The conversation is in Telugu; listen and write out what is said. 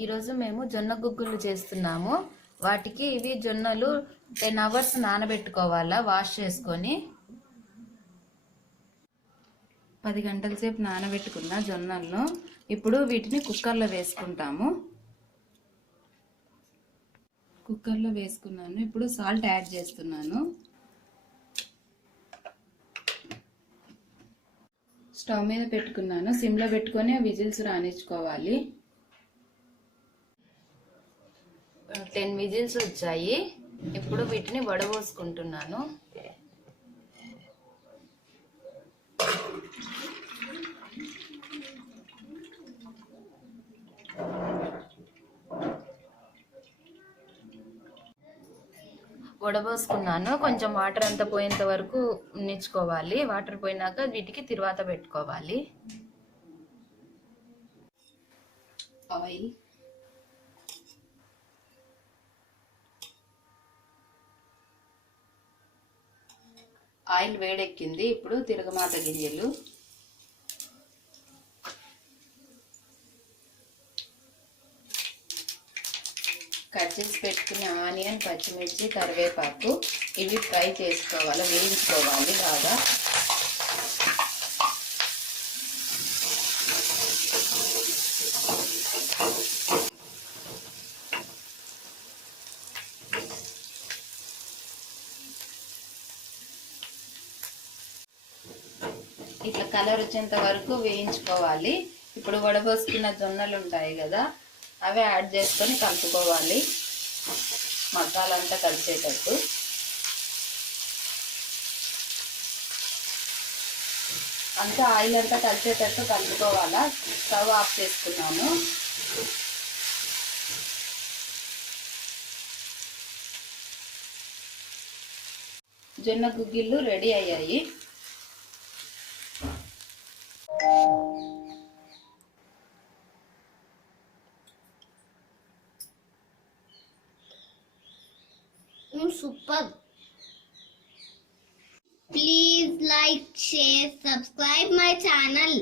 ఈరోజు మేము జొన్న గుగ్గులు చేస్తున్నాము. వాటికి ఇవి జొన్నలు 10 hours నానబెట్టుకోవాలా. వాష్ చేసుకొని 10 గంటల సేపు నానబెట్టుకున్న జొన్నలను ఇప్పుడు వీటిని కుక్కర్లో వేసుకుంటాము. కుక్కర్లో వేసుకున్నాను. ఇప్పుడు సాల్ట్ యాడ్ చేస్తున్నాను. స్టవ్ మీద పెట్టుకున్నాను. సిమ్లో పెట్టుకొని విజిల్స్ రానిచ్చుకోవాలి. 10 విజిల్స్ వచ్చాయి. ఇప్పుడు వీటిని వడబోసుకుంటున్నాను. వడబోసుకున్నాను. కొంచెం వాటర్ అంతా పోయేంత వరకు ఉంచుకోవాలి. వాటర్ పోయినాక వీటికి తిరువాత పెట్టుకోవాలి. ఆయిల్ వేడెక్కింది. ఇప్పుడు తిరగమాత గింజలు, కట్ చేసి పెట్టుకున్న ఆనియన్, పచ్చిమిర్చి, కరివేపాకు ఇవి ఫ్రై చేసుకోవాలి, వేయించుకోవాలి బాగా. ఇట్లా కలర్ వచ్చేంత వరకు వేయించుకోవాలి. ఇప్పుడు వడబోసుకున్న జొన్నలు ఉంటాయి కదా, అవి యాడ్ చేసుకొని కలుపుకోవాలి. మసాలా అంతా కలిసేటట్టు. అంతా ఆయిల్ అంతా కలిసేటట్టు కలుపుకోవాలా. స్టవ్ ఆఫ్ చేసుకున్నాను. జొన్న గుగ్గిళ్ళు రెడీ అయ్యాయి. Super. Please like, share, subscribe my channel.